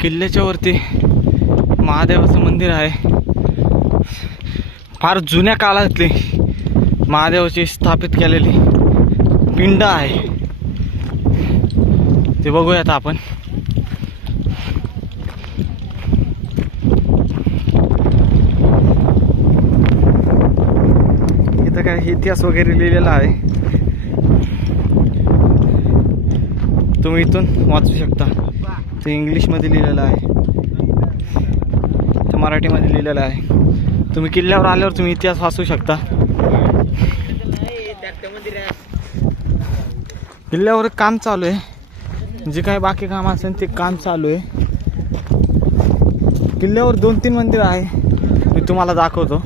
किल्ल्याच्या वरती महादेवाचं मंदिर आहे. फार जुन्या काळातली महादेवाची स्थापित केलेली पिंड आहे. ते बघूयात आपण. इथं काय इतिहास वगैरे लिहिलेला आहे, तुम्ही इथून वाचू शकता. ते इंग्लिशमध्ये लिहिलेलं आहे, ते मराठीमध्ये लिहिलेलं आहे. तुम्ही किल्ल्यावर आल्यावर तुम्ही इतिहास वाचू शकता. किल्ल्यावर काम चालू आहे, जे काही बाकी काम असेल ते काम चालू आहे. किल्ल्यावर 2-3 मंदिर आहे, मी तुम्हाला दाखवतो.